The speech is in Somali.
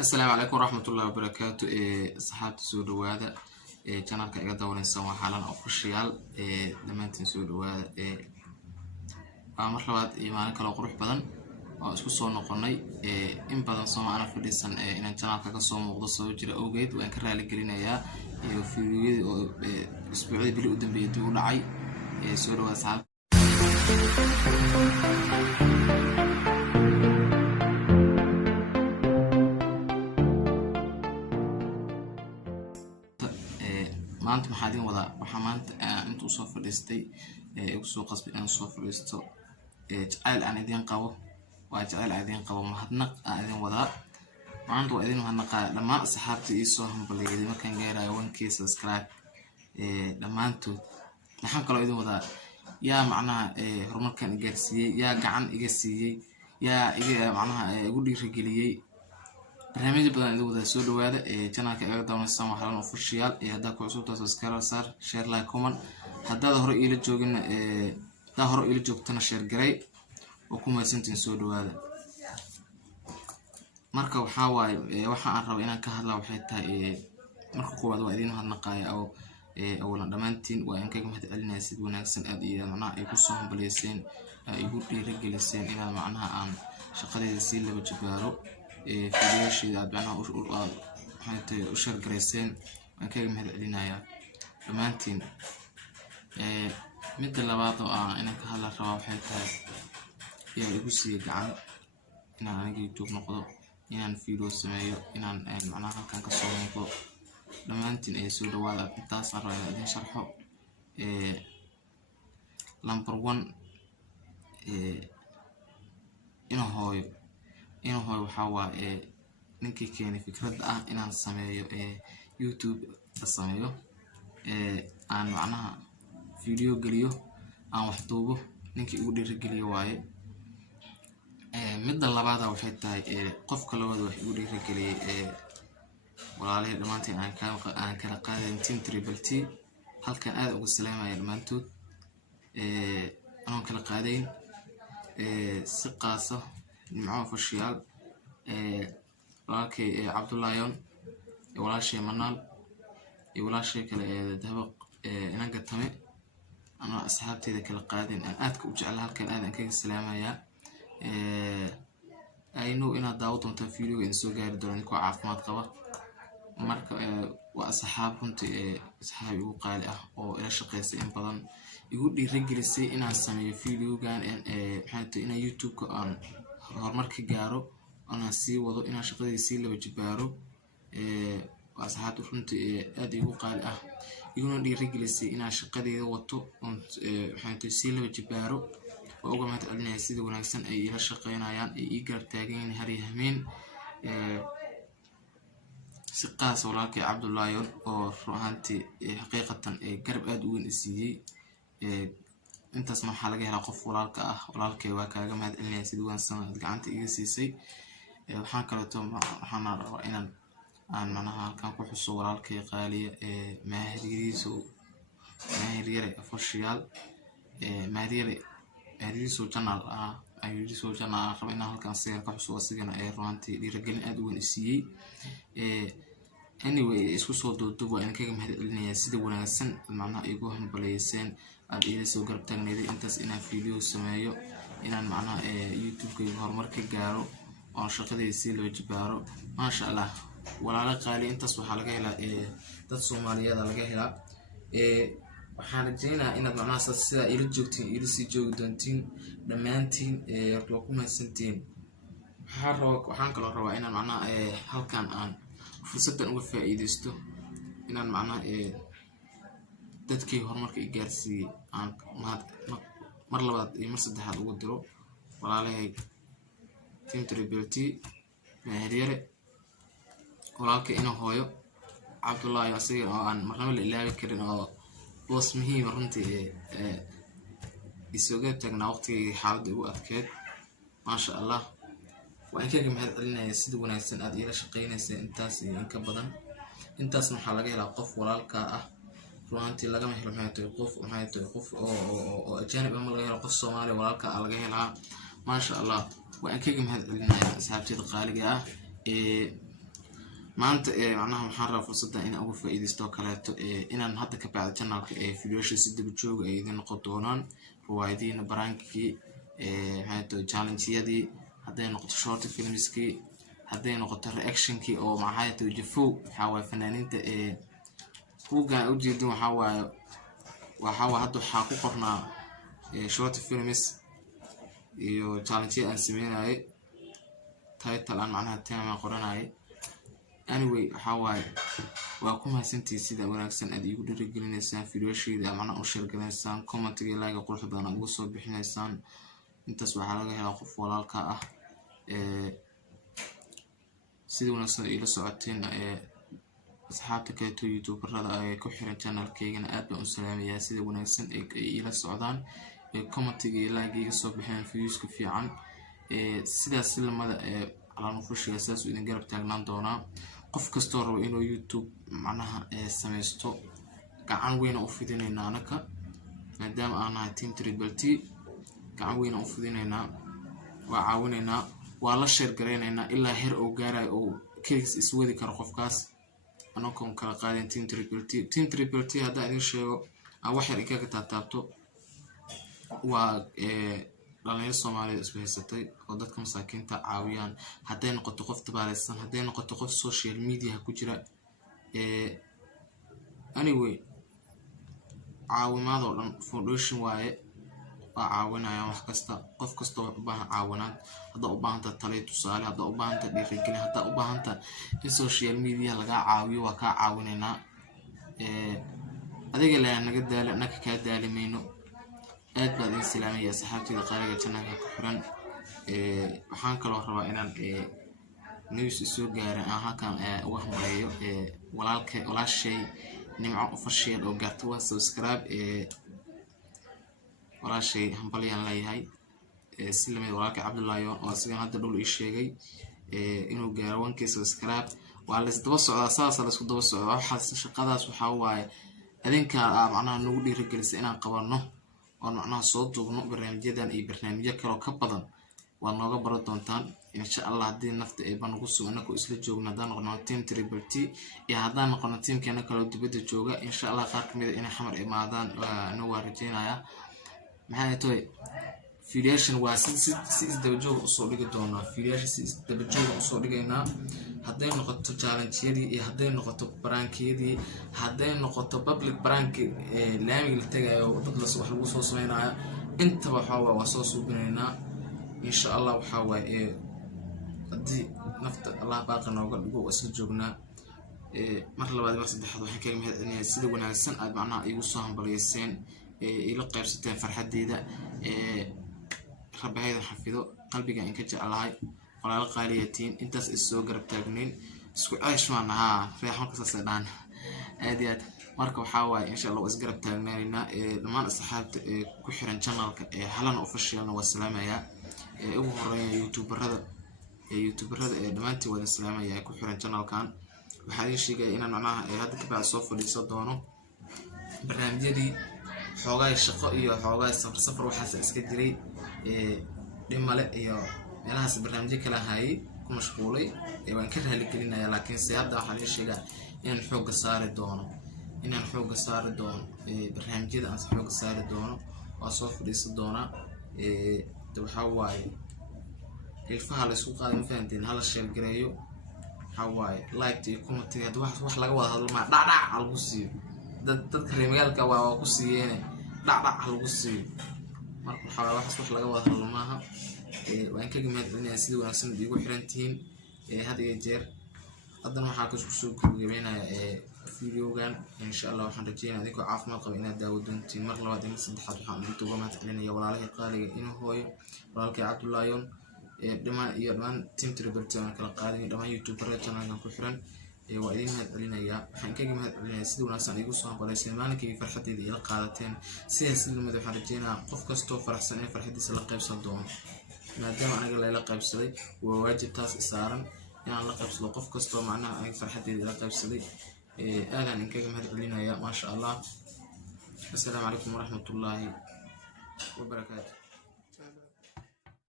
السلام عليكم ورحمة الله وبركاته. صحابتي سو دوادا channelka iga dawanaysan waa xalan official dhamaantiin soo dhawaada waa mar labaad maalin kale qurux badan oo isku soo noqonay in badan Soomaaliya fadhiisan inaan channelka ka soo muuqdo soo jira awgeed waan ka raali gelinayaa fiidiyoyada oo isbuucii bil u dambeeyay u dhacay soo dhawaada saxaab maanta maxaa idin wada waxa maanta intuu soo fadhiistay ugu soo qasbay inaan soo fadhiisto jacayl aan idin qabo waa jacayl aan idin qabo mahadnaq aan idin wada maanta waa idin mahadnaqa dhammaan asxaabtii ii soo hambalyeeyay markaan gaarayo 1k subscribe dhamaantood waxaan kaloo idin wada yaa macnaha horumarkan gaarsiiyay yaa gacan iga siiyay yaa iga macnaha ugu dhiirigeliyay barnaamij badan idin wada soo dhawaada channelka iga dawanaysan waa xalan official hadda ku cusub subscribe sar share like comment hadda hore ila joogin hore ila joogtana share garay oo ku maasantiin soo dhawaada marka waxa waaye waxa aan rabo inaan ka hadla waxay tahay marka koowaad waa idin hadnaqaaya oo awlan dhamaantiin waa in kaga mahadcelinaa sid wanaagsan aad iyo macnaha ay ku soo hambalyeyseen ay ugu dhiirigeliseen inaan macnaha aan shaqadeeda si laba jibaaro fiidiyoshida aad macnaha u share gareyseen waan kaga mahadcelinayaa dhamaantiin midda labaad oo inaan ka hadla rabo waxay tahay yaa igu siiyay gacan inaan aniga YouTube noqdo inaan fiidiyo sameeyo inaan macnaha halkan ka soo muuqdo dhamaantiin ay soo dhawaada intaas aan rabo inaan idin sharxo number 1 inuu hooyo waxa waaye ninkii keenay fikradda ah inaan sameeyo YouTube ka sameeyo aan macnaha fiidiyo galiyo aan wax duubo ninkii ugu dhiirigeliyo waaye midda labaad waxay tahay qofka labaad wax ugu dhiirigeliyay walaalahay dhamaantiin aan kala qaadayn team triple t halkan aad ugu salaamaya dhamaantood aan kala qaadayn si qaasa nimco official walaalkay Cabdullaayon walaashay Manaal walaashay kale dabaq inaga tame ana asxaabteeda kala qaadin aan aad ku jecel halkan aad kaga salaamaya I know inaad daawo doonto fiidiyoga in soo gaari doono ku caafimaad qaba marka waa asxaab runtii asxaab ugu qaali ah oo ila shaqeysay in badan igu dhiirigelisay inaan sameeyo fiidiyogan maxay inaan YouTube ka aan horumar ka gaaro ana sii wado inaan shaqadii si laba jibaaro waa asxaab runtii aad igu qaali ah iguna dhiirigelisay inaan shaqadeeda wato maxay si laba jibaaro oo uga mahadcelinaya sida wanaagsan ay ila shaqeynayaan ay ii garab taagan har iyo hameen si qaas walaalkay Cabdullaayon oo ruuxantii xaqiiqatan garab aad u weyn siiyay intaas ma waxa laga helaa qof walaalka ah walaalkay waa kaaga mahadcelinaya sida wanaagsan aad gacanta iga siisay waxaan kale oo waxaan rabaa inaan macnaha halkan ku xuso walaalkay qaaliya Maahir Yare official Maahir channel ayuu channel rabo inaan halkan sawir ka xuso asigana ruuxantii dhiirigelin aad u weyn siiyay anyway isku soo duuduub waa in kaga mahadcelinaya sida wanaagsan macnaha igu hambalyeyseen aad ila soo garab taagneeday intaas inaan fiidiyo sameeyo inaan macnaha YouTube ka horumar ka gaaro oo shaqadeeda si loo jibaaro ma sha Allah walaalo qaali intaas waxa laga helaa dad Soomaaliyeed laga helaa waxaan rajaynayaa inaad macnaha sida ila joogtiin ila sii joogi doontiin dhamaantiin waa ku mahadsantiin waxaan kaloo rabaa inaan macnaha halkan aan fursadan uga faa'iideysto inaan macnaha dadkii horumarka i gaarsiiyay aan mar labaad iyo mar saddexaad ugu diro walaalahay team triple t Maahir Yare walaalkay inuu hooyo Cabdullaayo asiga oo aan marnaba la ilaawi karin oo boos muhiim runtii isooga tagnaa waqtigii xaaladda ugu adkeed ma sha Allah waan kaga mahadcelinaya sida wanaagsan aad ila shaqeynaysaa intaas iyo in ka badan intaas waxa laga helaa qof walaalka ah ruuxantii laga helo maxay tahay qof oo ajaanib ama laga helo qof Soomaali walaalka laga helaa ma sha Allah waan kaga mahadcelinaya asxaabteeda qaaliga ah maanta macnaha waxaan rabaa fursadda inaan uga faa'iidaysto kaleeto inaan hadda ka bacdo channelka videoyaasha si daba joog ay idin noqon doonaan riwaayadihiina baraankii maxay challenge-yadii hadday noqoto short filmskii hadday noqoto reactionkii oo maxay tahay jafow waxaa waaye fanaaniinta kuugan ujeedin waxaa waaye hadda waxaa ku qornaa short films iyo challenge aan sameynayay title aan macnaha tema qoranayay anyway waxaa waaye waa ku mahadsantihiin sida wanaagsan aad igu dhiirigelinaysaan videoyashayda macnaha u share garaysaan comment-ga iyo like qurux badan aad ugu soo bixinaysaan intaas waxaa laga helaa qof walaalka ah sida wanaagsan ila socoteen asxaabta kaleeto youtuberada ay ku xiran channelkeygana aad baan u salaamayaa sida wanaagsan ay ila socdaan comment-ga iyo like iga soo bixeen views-ka fiican sidaas lamada calaan fushiga saas idin garab taagnaan doonaa qof kastoo rabo inuu YouTube macnaha sameysto gacan weyn u fidinayna anaka maadaama aan nahay team Triple T gacan weyn u fidinayna waa caawinaynaa waa la share gareynaynaa ilaa heer oo gaaray oo case iswadi karo qofkaas anakoo kala qaadin team Triple T hadda idin sheego wax yar ka taabto waa dhalinyaro Soomaaliyeed isku haysatay oo dadka masaakiinta caawiyaan hadday noqoto qof tabaaleysan hadday noqoto qof social media ku jira anyway caawimaad oo dhan foundation waaye waa caawinayaan wax kasta qof kasta oo u baahan caawinaad hadda u baahanta talo tusaale hadda u baahanta dhiirigelin hadda u baahanta in social media laga caawiyo waa ka caawinaynaa adiga la naga daala naka ka daalimayno aad baan idin salaamaya asxaabtayda qaaliga channelka ku xiran waxaan kaloo rabaa inaan news soo gaaray halkan uga hambareeyo walaashay nimco official oo gaartay waa subscribe walaashay hambalyan leeyahay si lamid walaalka Cabdullaahi oo asiga hadda dhul ii sheegay inuu gaaro 1k subscribe waa la isdaba socdaa saas la isku daba socdaa waxa shaqadaas waxa waaye adinka macnaha nagu dhiirigelisay inaan qabano oo macnaha soo duubno barnaamijyadan iyo barnaamijyo kale oo ka badan waa nooga baran doontaan insha Allah hadii nafta ay baan ugu soo anako isla joogna hadaan noqono team Triple T iyo hadaan noqono teamkeena kale oo dibadda jooga insha Allah qaar kamid ah inay xamar imaadaan anoo waa rajeynaya maxay tahay filiation waa si daba joog u soo dhigi doonaa filiation si daba joog u soo dhigaynaa hadday noqoto challenge-yadii iyo hadday noqoto prank-yadii hadday noqoto public prank laamiga la tagayo dad la wax lagu soo sameeynaa inta waxa waa soo suubinaynaa insha Allah waxa waaye hadii nafta Allah baaqi nooga dhigo isla joognaa mar labaad mar saddexaad waxaan kaga mahadcelinayaa sida wanaagsan aad macnaha igu soo hambaliyeyseen ila qaybsateen farxadeeda rabahayda xafido qalbiga in ka jecelahay walaal qaaliyatiin intaas soo garab taagnayn isku caash maanaha reexan ka sasadaan aad iyo aad marka waxa waaye insha Allah is garab taagnaynaa dhamaan asxaabta ku xiran channelka halan official waa salaamaya ugu horeeya youtuberada dhamaantii wada salaamaya ku xiran channelkan waxaa ii sheegay inaan macnaha hadda ka bacd soo fadhiiso doono barnaamijyadii xoogaa shaqo iyo xoogaa safar waxaas iska jiray dhimale iyo meelahaas barnaamijyo kala hayay ku mashquulay waan ka raali gelinayaa laakiin si hadda waxaan ii sheegaa inaan xoog saari doono barnaamijyada aan xoog saari doono oo soo fadhiiso doona waxa waaye ilfaha la isku qaaday ma fahanteen hala share gareeyo waxa waaye like iyo comment hadda wax laga wada hadlo ma dhacdhac lagu siiyo dadka reer magaalka waa ku siiyeen dhacdhac lagu siiyo marka waxa wax laga wada hadlo maaha waan kaga mahadcelinayaa sida wanaagsan igu xirantihiin had iyo jeer haddana waxaa ku soo gabagabeynayaa videogan insha Allah waxaan rajeynayaa idinku caafimaad qaba inaad daawo doontiin mar labaad iyo saddexaad waxaan idinku uga mahadcelinayaa walaalahay qaaliga inuu hooyo walaalkay Cabdullaahi dhamaan team Triple T aan kala qaadin dhamaan youtuberada channelkan ku xiran waa idin mahadcelinayaa waxaan kaga mahadcelinayaa sida wanaagsan igu soo hambaleysay maalinkii farxadeeda ila qaadateen sidaas lamid waxaan rajeynayaa qof kastoo faraxsan in farxadiisa la qaybsan doono maadaama anaga la qaybsaday waa waajib taas saaran inaan la qaybsado qof kastoo macnaha aniga farxadeeda la qaybsaday aadan in kaga mahadcelinayaa ma sha Allah. Assalaamu calaykum waraxmatullaahi wabarakaatuh.